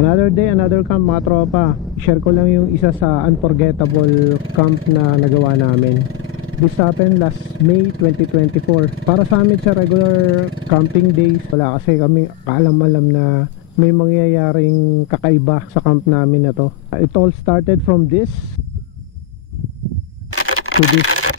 Another day, another camp mga tropa. Share ko lang yung isa sa unforgettable camp na nagawa namin. This happened last May 2024. Para sa amin sa regular camping days, wala kasi kami kaalam-alam na may mangyayaring kakaiba sa camp namin na to. It all started from this to this.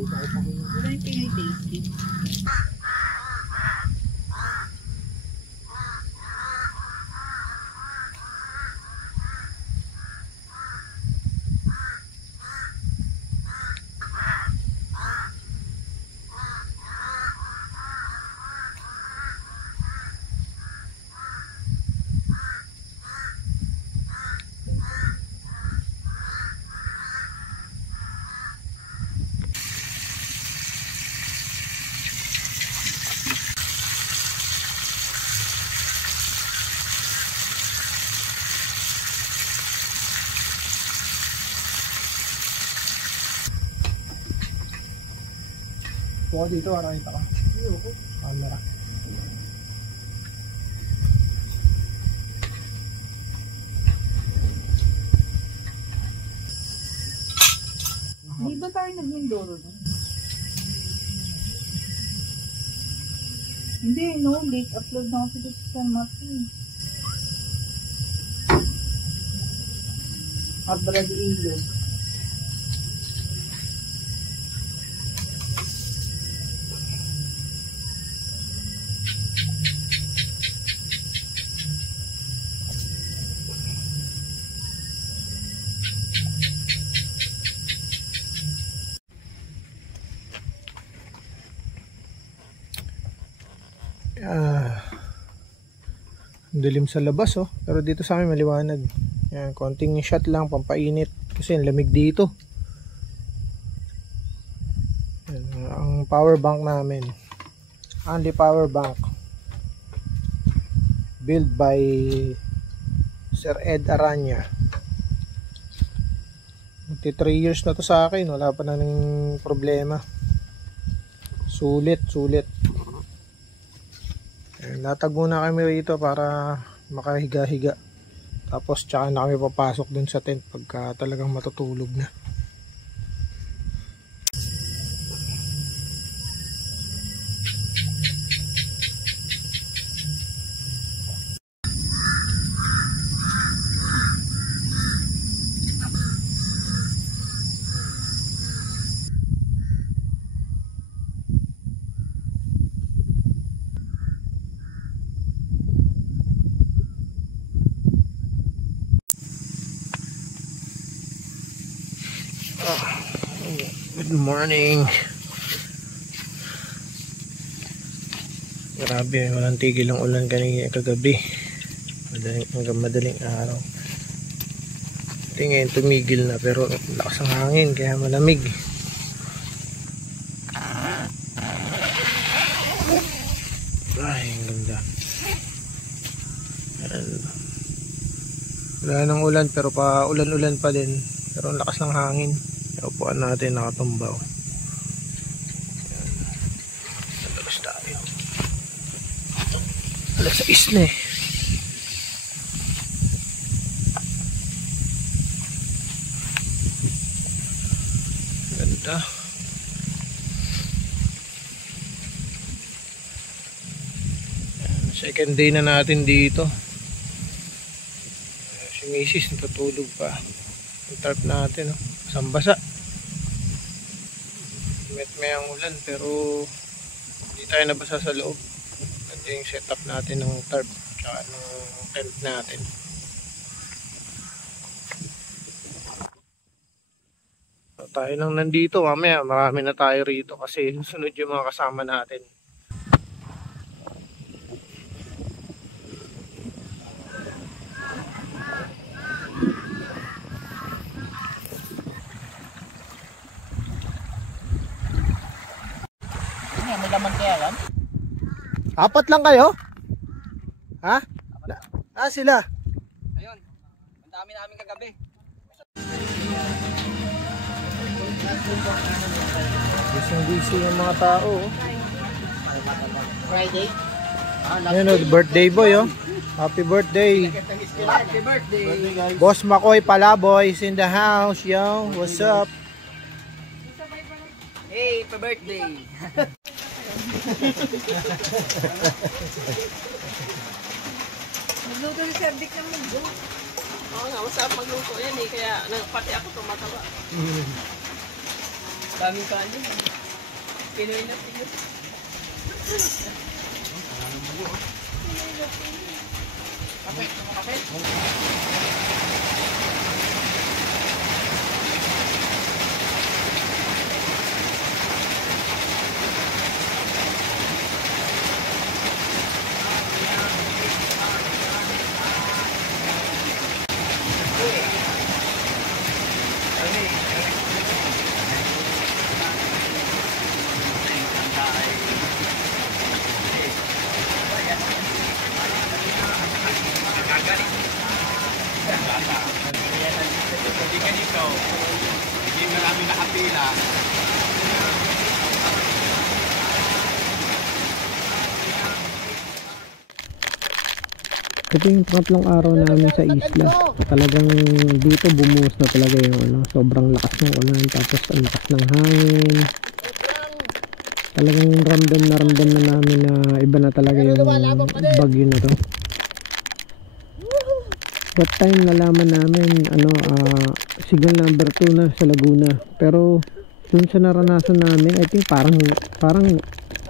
Wala yung Pinoy tasty. Buka dito, nakita ka. Camera. Hindi ba tayo nag-Mindoro na? Hindi, no. Late upload na kasi dito sa San Martin. Abra de Illo. Dilim sa labas, oh. Pero dito sa amin maliwanag. Yan, konting shot lang pampainit kasi ang lamig dito. Yan, ang power bank namin, only power bank built by Sir Ed Aranya. Magti 3 years na to sa akin, wala pa na ng problema. Sulit. Latag muna kami rito para makahiga-higa. Tapos tsaka na kami papasok dun sa tent pagka talagang matutulog na. Good morning. Grabe, walang tigil ang ulan kanina kagabi. Hanggang madaling araw. Ito ngayon tumigil na pero lakas ang hangin kaya malamig. Ay, ang ganda. Wala nang ulan pero pa ulan-ulan pa din. Pero ang lakas ng hangin. Upuan natin, nakatumbaw. Nalagas tayo. Alas 6 na eh. Ganda. Second day na natin dito. Si Mrs. natutulog pa. Ang tarp natin, oh. Sambasa. May ang ulan pero hindi tayo nabasa sa loob. Ito yung setup natin ng tarp at ng tent natin. So, tayo lang nandito, mamaya marami na tayo rito kasi sunod yung mga kasama natin. May laman kaya yan? Apat lang kayo? Ha? Sila? Ayun, ang dami namin kagabi. Busy yung mga tao. Friday? Ayun, birthday boy, oh. Happy birthday. Happy birthday! Boss Makoy Palaboy is in the house, yo. What's up? Hey, happy birthday! Magluto si Sir Vic ng mundo. Oo nga, masarap magluto yan eh, kaya pati ako tumatawa. Daming kanin. Pinoy na Pinoy. Hindi ka dito, hindi marami nakapila. Ito yung pangatlong araw namin sa isla. Talagang dito bumuhos na talaga yung ano, sobrang lakas ng ulan, tapos ang lakas ng hangin. Talagang ramdam na namin na iba na talaga yung bagyo na to. That time nalaman namin signal number 2 na sa Laguna. Pero dun sa naranasan namin, I think parang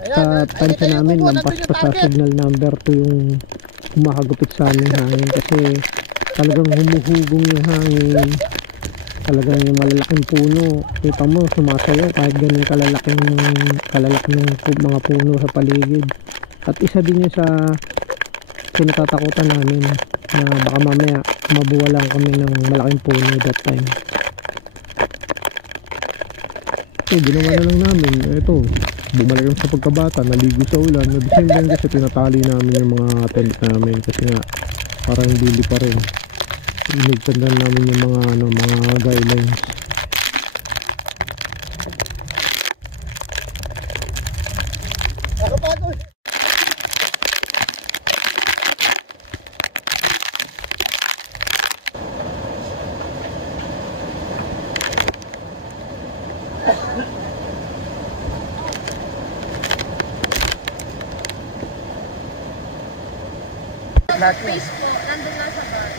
sa tansya namin lampas pa sa signal number 2 yung humakagupit sa aming hangin, kasi talagang humuhugong yung hangin. Talagang yung malalaking puno, kita mo sumasayaw kahit ganun kalalaki ng mga puno sa paligid. At isa din yun sa pinatatakutan namin, na baka mamaya mabuwalan kami ng malaking puno that time. So ginawa na lang namin, ito, bumalik kami sa pagkabata, naligo sa ulan, nabisin din kasi pinatali namin yung mga tent namin, kasi nga parang hindi pa rin. Inigtandan namin yung mga guidelines. Space po, nandun nga sa bar.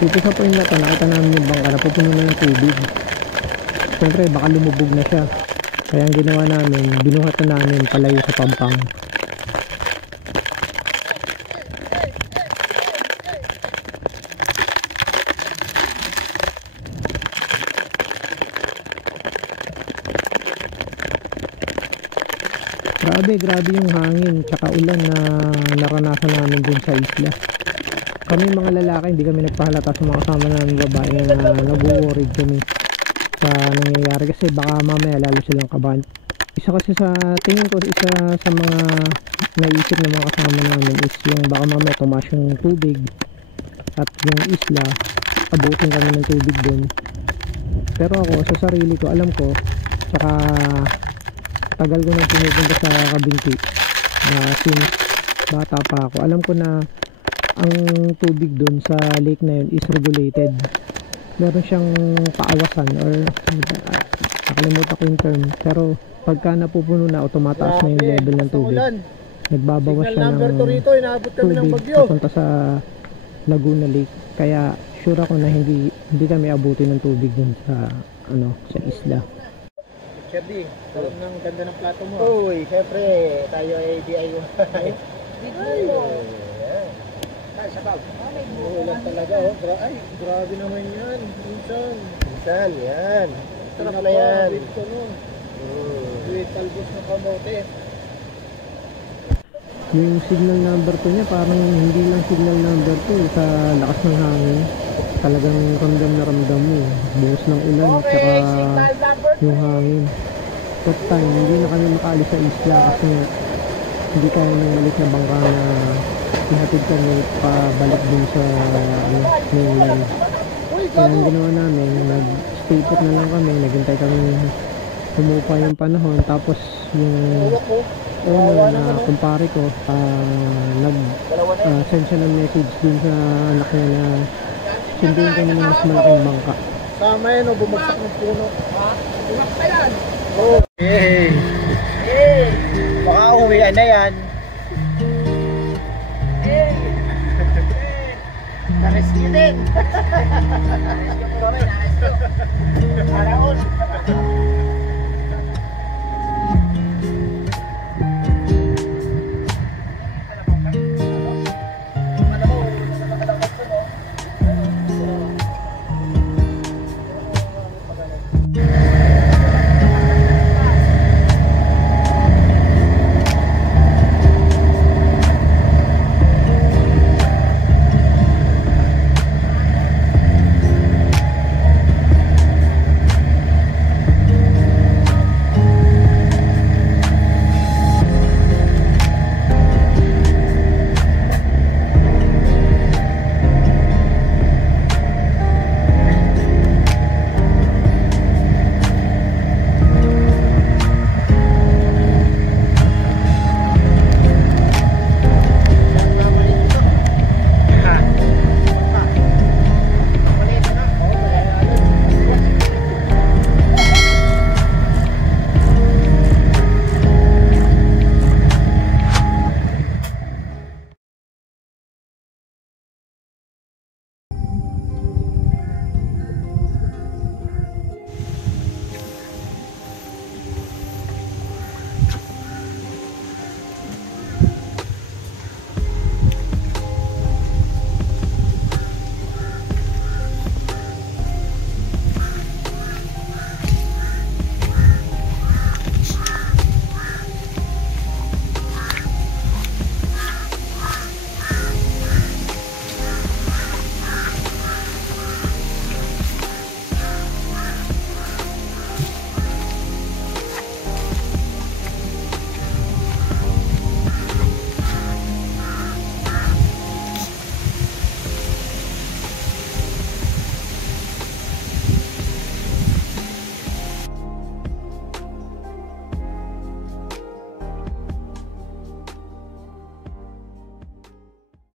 Dito sa point na to, nakita namin yung bangka na pupuno na ng tubig. Siyempre baka lumubog na siya, kaya ang ginawa namin, binuhat na namin palayo sa pampang. Grabe yung hangin tsaka ulan na naranasan namin dun sa isla. Kami mga lalaki hindi kami nagpahalata sa mga kasama namin babae na nag-worried kami sa nangyayari, kasi baka mamaya lalo silang kabahan. Isa kasi sa tingin ko, isa sa mga naisip ng mga kasama namin is yung baka mamaya tumaas yung tubig at yung isla, abutin kami ng tubig dun. Pero ako sa sarili ko, alam ko, tsaka tagal ko nang pumupunta sa Kabinti, na since bata pa ako, alam ko na ang tubig dun sa lake na yun is regulated. Meron siyang paawasan, or nakalimutan ko yung term, pero pagka napupuno na, tumataas na yung level ng tubig, nagbabawas siya ng tubig papunta sa Laguna Lake. Kaya sure ako na hindi kami abutin ng tubig dun sa sa isla. Sherdy, alam ng ganda ng plato mo. Uy, syempre, tayo ay DIY. Ay, sabaw. Ulan talaga, oh. Ay, grabe naman yan. Minsan, yan. Sarap na yan. Wait, talbos ng kamote. Yung signal number 2 niya, parang hindi lang signal number 2 sa lakas ng hangin. Talagang ramdam na ramdam mo. Buhos ng ulan, tsaka yung hangin. That time, hindi na kami makaalis sa isla kasi hindi kaya ng malit na bangka na ihatid kami pabalik dun sa mainland. Kaya ang ginawa namin, nag-stay put na lang kami, naghintay kami humupa yung panahon. Tapos yung na kumpare ko, nag-send siya ng message dun sa anak niya na sunduin kami ng mas malaking bangka. Tama yun, bumagsak ng puno. Bumaksa yan! Okay. Baka uwian na yan. Na-rescue din. Na-rescue mo kami, na-rescue. Araon.